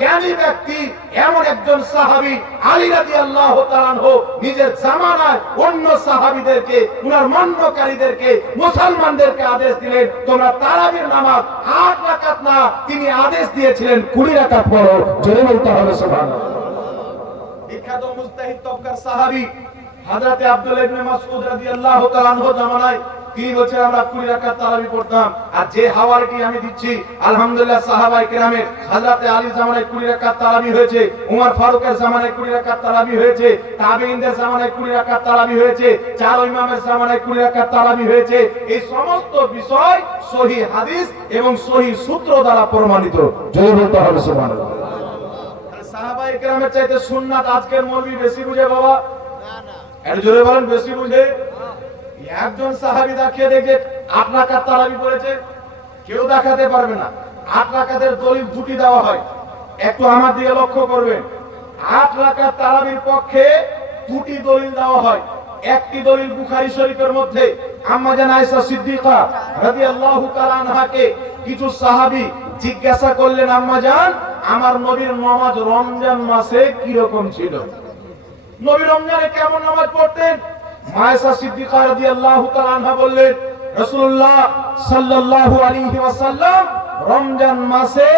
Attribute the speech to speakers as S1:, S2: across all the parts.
S1: জ্ঞানী ব্যক্তি, এমন একজন সাহাবী, আলী তাআলা আনহু, নিজের জামানায় অন্য সাহাবীদেরকে, উনার মান্যকারীদেরকে মুসলমানদেরকে আদেশ দিলেন, তোমরা তারাবির নামাজ আট রাকাত না, তিনি আদেশ দিয়েছিলেন কুড়ি রাকাত পড়ো। জোরে বলতে হবে, সুবহানাল্লাহ। বিখ্যাত মুস্তাহিদ তবকার সাহাবী, হযরতে আব্দুল্লাহ ইবনে মাসউদ রাদিয়াল্লাহু তাআলা জামানায় তিনি বলছেন আমরা কুড়ি তারাবি পড়তাম? আর যে হাওয়ারটি আমি দিচ্ছি আলহামদুলিল্লাহ সাহাবাই কেরামের জামানায় কুড়ি তারাবি হয়েছে উমর ফারুকের জামানায় কুড়ি রাকাত তারাবি হয়েছে জামানায় কুড়ি তারাবি হয়েছে চার ইমামের জামানায় কুড়ি তারাবি হয়েছে। এই সমস্ত বিষয় সহি হাদিস এবং সহি সূত্র দ্বারা প্রমাণিত। জয় বলতে হবে সুবহানাল্লাহ। সাহাবাই কেরামের চাইতে সুন্নাত আজকের মৌলবি বেশি বুঝে বাবা। এটা জোরে বলেন বেশি বুঝে। একজন সাহাবি দেখিয়ে দেখে আট রাকাত তারাবি পড়েছে কেউ দেখাতে পারবে না। আট রাকাতের দলিল দুটি দেওয়া হয়। একটু আমার দিকে লক্ষ্য করবেন। আট রাকাত তারাবির পক্ষে দুটি দলিল দেওয়া হয়। একটি দলিল বুখারী শরীফের মধ্যে। আম্মা জান আয়েশা সিদ্দিকা রাদিয়াল্লাহু তাআলা আনহাকে কিছু সাহাবী জিজ্ঞাসা করলেন, আম্মা জান, আমার নবীর নামাজ রমজান মাসে কি রকম ছিল? নবী রমজানে কেমন নামাজ পড়তেন? মায়েশা সিদ্দিকা রাদিয়াল্লাহু তাআলা আনহা বললেন, রাসূলুল্লাহ সাল্লাল্লাহু আলাইহি ওয়াসাল্লাম রমজান মাসে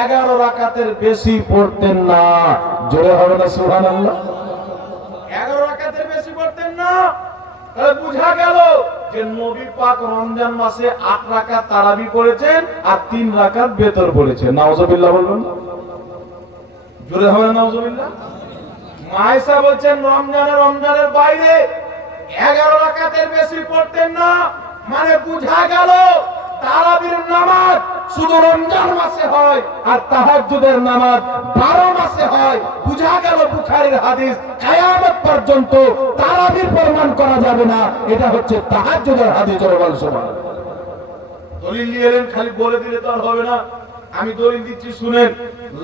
S1: 11 রাকাতের বেশি পড়তেন না। জোরে হবে না, সুবহানাল্লাহ। 11 রাকাতের বেশি পড়তেন না? তাহলে বুঝা গেল যে নবী পাক রমজান মাসে 8 রাকাত তারাবি পড়েছেন আর 3 রাকাত বেতর পড়েছেন। নাউজুবিল্লাহ বলবেন জোরে হবে নাউজুবিল্লাহ মায়েশা বলছেন রমজানের রমজানের বাইরে এগারো রাকাতের বেশি পড়তেন না মানে বুঝা গেল তারাবির নামাজ শুধু রমজান মাসে হয় আর তাহাজ্জুদের নামাজ বারো মাসে হয়। বুঝা গেল বুখারীর হাদিস, কিয়ামত পর্যন্ত তারাবির প্রমাণ করা যাবে না। এটা হচ্ছে তাহাজ্জুদের হাদিস দলিল নিয়ে এলেন, খালি বলে দিলে তো আর হবে না। আমি দলিল দিচ্ছি, শুনেন।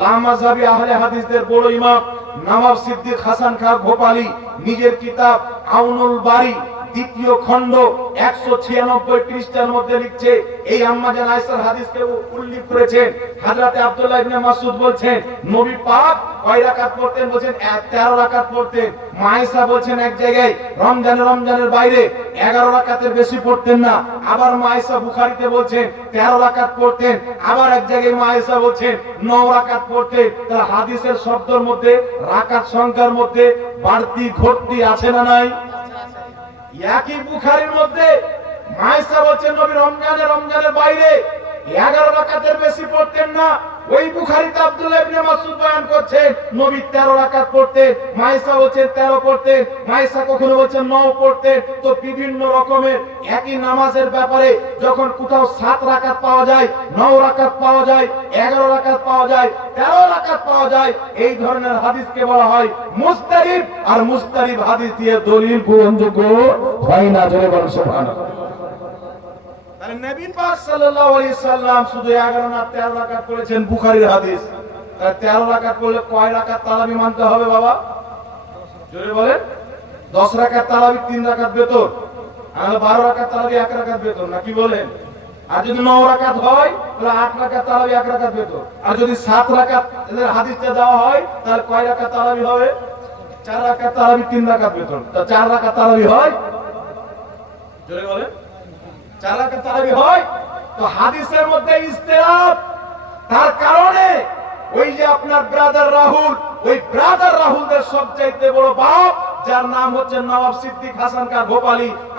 S1: লামাজাবি আহলে হাদিসদের বড় ইমাম নবাব সিদ্দিক হাসান খান ভোপালী নিজের কিতাব আউনুল বাড়ি দ্বিতীয় খণ্ড একশো ছিয়ানব্বই পৃষ্ঠার মধ্যে লিখছে, এই আম্মাজান আয়েশার হাদিসকে উল্লেখ করেছেন। হাজরাতে আব্দুল্লাহ ইবনে মাসউদ বলছেন, নবী পাক কয় রাকাত পড়তেন? বলছেন 13 রাকাত পড়তেন। মায়েশা বলছেন এক জায়গায় রমজানের রমজানের বাইরে 11 রাকাতের বেশি পড়তেন না। আবার মায়েশা বুখারীতে বলছেন 13 রাকাত পড়তেন। আবার এক জায়গায় মায়েশা বলছেন 9 রাকাত পড়তেন। হাদিসের শব্দের মধ্যে, রাকাত সংখ্যার মধ্যে বাড়তি ঘটতি আছে না নাই? একই বুখারির মধ্যে মায়েশা বলছেন নবী রমজানে রমজানের বাইরে। 11 রাকাতের বেশি পড়তেন না। ওই বুখারীতে আব্দুল্লাহ ইবনে মাসউদ বয়ান করছেন নবী 13 রাকাত পড়তেন মায়েশা বলছেন 13 পড়তেন মায়েশা কখনো বলছেন 9 পড়তেন তো বিভিন্ন রকমের একই নামাজের ব্যাপারে যখন কোথাও 7 রাকাত পাওয়া যায় 9 রাকাত পাওয়া যায় 11 রাকাত পাওয়া যায় 13 রাকাত পাওয়া যায়, এই ধরনের হাদিসকে বলা হয় মুস্তারিব আর মুস্তারিব হাদিস দিয়ে দলিল গ্রহণযোগ্য হয় না জোরে বলেন সুবহানাল্লাহ। তাহলে নবী পাক সাল্লাল্লাহু আলাইহি সাল্লাম শুধু 11 না 13 রাকাত করেছেন বুখারীর হাদিস। তাহলে 13 রাকাত করলে কয় রাকাত তারাবি মানতে হবে বাবা? জোরে বলেন। 10 রাকাত তারাবি 3 রাকাত বেতন। আর 12 রাকাত তারাবি 1 রাকাত বেতন নাকি বলেন? আর যদি 9 রাকাত হয়, তাহলে 8 রাকাত তারাবি 1 রাকাত বেতন। আর যদি 7 রাকাত এদের হাদিসটা দেওয়া হয়, তাহলে কয় রাকাত তারাবি হবে? 4 রাকাত তারাবি 3 রাকাত বেতন। তা 4 রাকাত তারাবি হয়? জোরে বলেন। তার কারণে ওই যে আপনার ব্রাদার রাহুল, ওই ব্রাদার রাহুলদের সবচাইতে বড় বাপ, যার নাম হচ্ছে নবাব সিদ্দিক হাসান কা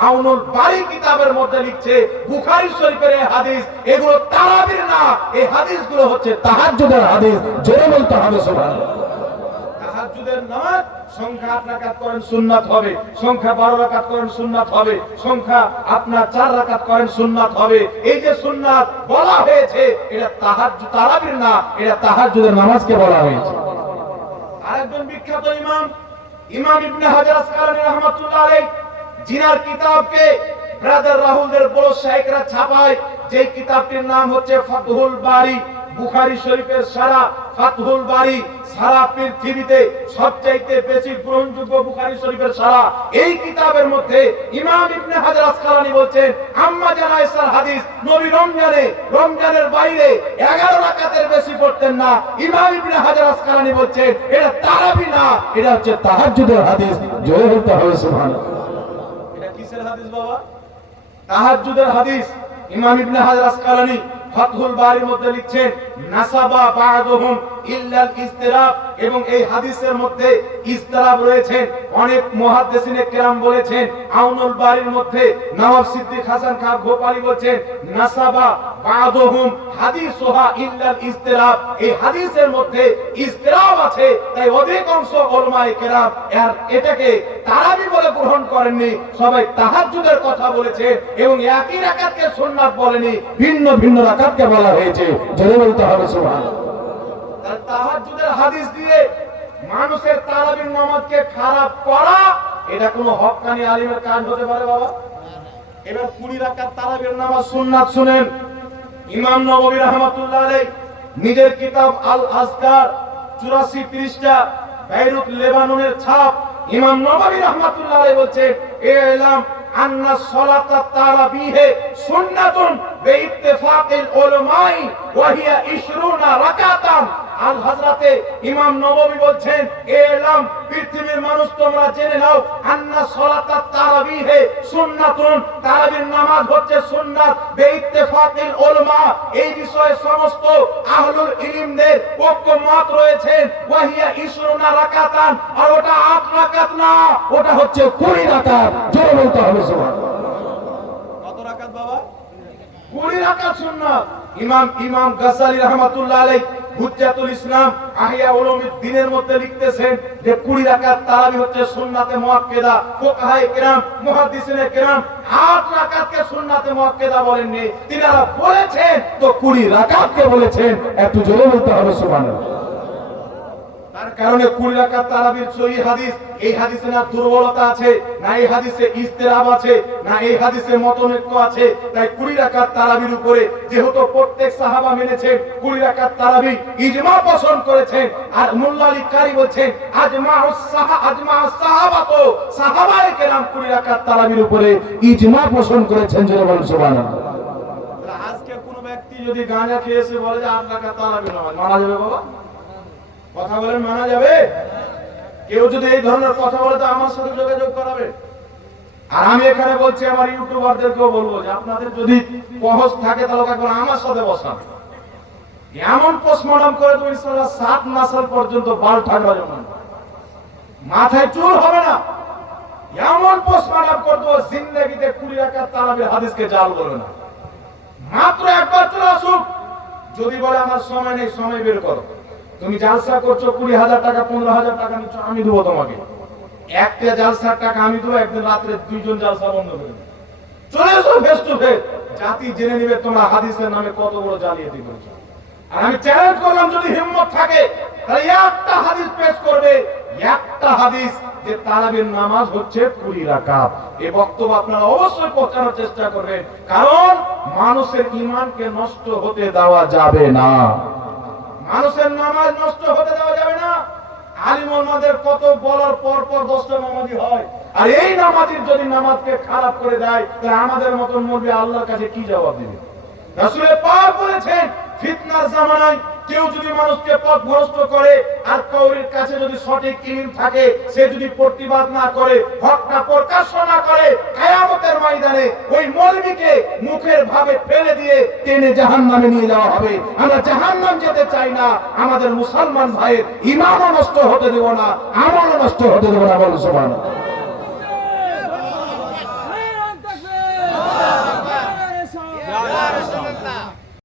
S1: আউনুল বাড়ি কিতাবের মধ্যে লিখছে, বুখারী শরীফের হাদিস, এগুলো তারাবির না, এই হাদিসগুলো হচ্ছে তাহাজ্জুদের হাদিস। জোরে বলতে হবে, সুবহানাল্লাহ। তাহাজ্জুদের নামাজ সংখ্যা করেন সুন্নাত হবে। সংখ্যা বারো রাকাত করেন সুন্নাত হবে। সংখ্যা আপনার চার রাকাত করেন সুন্নাত হবে। এই যে সুন্নাত বলা হয়েছে, এটা তারাবির না, এটা নামাজকে বলা হয়েছে। আরেকজন বিখ্যাত ইমাম ইমাম ইবনে হাজার জিনার কিতাবকে ব্রাদার রাহুলদের বড় শাইখরা ছাপায়। যে কিতাবটির নাম হচ্ছে ফাতহুল বাড়ি বুখারী শরীফের সারা ফাতহুল বাড়ি সারা পৃথিবীতে সবচাইতে বেশি গ্রহণযোগ্য বুখারী শরীফের সারা। এই কিতাবের মধ্যে ইমাম ইবনে হাজার আসকালানি বলছেন আম্মা জানা ইসার হাদিস নবী রমজানে রমজানের বাইরে 11 রাকাতের বেশি পড়তেন না। ইমাম ইবনে হাজার আসকালানি বলছেন এটা তারাবি না এটা হচ্ছে তাহাজ্জুদের হাদিস। জোরে বলতে হবে সুবহানাল্লাহ। এটা কিসের হাদিস বাবা? তাহাজ্জুদের হাদিস ইমাম ইবনে হাজার আসকালানি ফাতহুল বারির মধ্যে লিখছেন নাসাবা বা'দুহুম ইল্লাল ইস্তিরাব এবং এই হাদিসের মধ্যে ইস্তিরাব রয়েছে অনেক কেরাম বলেছেন, আউনুল মধ্যে নওয়াব সিদ্দিক হাসান খান নাসাবা হাদিসুহা ইল্লাল ইস্তিরাব এই হাদিসের মধ্যে ইস্তিরাব আছে, তাই অধিকাংশ উলামায়ে কেরাম এর এটাকে তারাবি বলে গ্রহণ করেননি, সবাই তাহাজ্জুদের কথা বলেছে এবং একই রাকাতকে সুন্নাত বলেনি, ভিন্ন ভিন্ন রাকাতকে বলা হয়েছে। হবে, সুবহানাল্লাহ। তাহাজ্জুদের হাদিস দিয়ে মানুষের তারাবির নামাজকে খারাপ করা, এটা কোনো হক্কানি আলিমের কাজ হতে পারে বাবা? এবার কুড়ি তারাবির নামাজ শুনেন। ইমাম রহমাতুল্লাহ আলাইহি নিজের কিতাব আল আজকার 84 পৃষ্ঠা, বেইরুত লেবাননের ছাপ। ইমাম নববী রহমাতুল্লাহ আলাইহি বলছেন এ এলাম আন্না সালাতা তারাবিহে সুন্নাতুন বিইত্তিফাকিল উলামাই ওয়া হিয়া 20 রাকাতান। আল হযরতে ইমাম নববী বলছেন এলাম, পৃথিবীর মানুষ তোমরা জেনে নাও, আন্না সালাতা তারাবিহে সুন্নাতুন। তারাবির নামাজ হচ্ছে সুন্নাত, বিইত্তিফাকিল উলামা। এই বিষয়ে সমস্ত আহলুল ইলমদের ঐক্যমত রয়েছেন ওয়া হিয়া 20 রাকাতান, আর ওটা 8 রাকাত না, ওটা হচ্ছে 20 রাকাত। জোরে বলতে হবে, সুবহানাল্লাহ। কত রাকাত বাবা? কুড়ি রাখা ইমাম ইমাম ইসলাম আহিয়া মধ্যে লিখতেছেন যে কুড়ি রাকাত তারাবি হচ্ছে সুন্নাতে মুআক্কেদা। ফুকাহায়ে কিরাম, মুহাদ্দিসিনে কিরাম আট রাকাতকে সুন্নাতে মুআক্কেদা বলেননি। তিনারা বলেছেন, তো কুড়ি রাকাতকে বলেছেন। একটু জোরে বলতে হবে, সুবহানাল্লাহ। কারণে কুড়ি রাকাত তারাবির সহি হাদিস, এই হাদিসে না দুর্বলতা আছে, না এই হাদিসে ইস্তেরাব আছে, না এই হাদিসে মতনৈক্য আছে। তাই কুড়ি রাকাত তারাবির উপরে যেহেতু প্রত্যেক সাহাবা মেনেছেন, কুড়ি রাকাত তারাবি ইজমা পোষণ করেছেন, আর মোল্লা আলী কারি বলছেন, আজমা সাহা, আজমা সাহাবা তো। সাহাবায়ে কেরাম কুড়ি রাকাত তারাবির উপরে ইজমা পোষণ করেছেন যেটা বলেন, সুবহানাল্লাহ। আজকে কোন ব্যক্তি যদি গাঁজা খেয়ে এসে বলে যে, আট রাকাত তারাবি নামাজ মানা যাবে বাবা? কথা বলেন মানা যাবে? কেউ যদি এই ধরনের কথা বলে, তো আমার সাথে যোগাযোগ করাবে। আর আমি এখানে বলছি, আমার ইউটিউবারদেরকেও বলব যে, আপনাদের যদি পহস থাকে, তাহলে একবার আমার সাথে বসান। এমন পোস্টমর্টম করে তুমি সাত মাসের পর্যন্ত বাল ঠাকরা জমান। মাথায় চুল হবে না। এমন পোস্টমর্টম করতে জিন্দগিতে কুড়ি রাখার তারাবির হাদিসকে জাল বলে না। মাত্র একবার চলে আসুক যদি বলে, আমার সময় নেই, সময় বের করো। তুমি জালসা করছ, কুড়ি হাজার টাকা, পনেরো হাজার টাকা নিচ্ছ আমি দেবো তোমাকে। একটা জালসার টাকা আমি দেবো, একদিন রাত্রে দুইজন জালসা বন্ধ করে চলে এসো ফেস টু ফেস জাতি জেনে নিবে তোমরা হাদিসের নামে কত বড় জালিয়াতি করেছ। আর আমি চ্যালেঞ্জ করলাম, যদি হিম্মত থাকে, তাহলে একটা হাদিস পেশ করবে। একটা হাদিস যে নামাজ হচ্ছে কুড়ি এই বক্তব্য আপনারা অবশ্যই পৌঁছানোর চেষ্টা করবেন। কারণ মানুষের ইমানকে নষ্ট হতে দেওয়া যাবে না। মানুষের নামাজ নষ্ট হতে দেওয়া যাবে না। আলিম মোহাম্মদের কত বলার পর পর দশটা নামাজি হয়। আর এই নামাজির যদি নামাজকে খারাপ করে দেয়, তাহলে আমাদের মতন মরবি আল্লাহর কাছে কি জবাব দিবে? রাসূলের পাক বলেছেন, ফিতনার জামানায় কেউ যদি মানুষকে পথ ভ্রষ্ট করে আর কৌরির কাছে যদি সঠিক ইলম থাকে, সে যদি প্রতিবাদ না করে, হকটা প্রকাশ্য না করে, কায়ামতের ময়দানে ওই মৌলবীকে মুখের ভাবে ফেলে দিয়ে টেনে জাহান্নামে নিয়ে যাওয়া হবে। আমরা জাহান্নাম যেতে চাই না, আমাদের মুসলমান ভাইয়ের ইমানও নষ্ট হতে দেব না, আমলও নষ্ট হতে দেব না বল সুবহানাল্লাহ।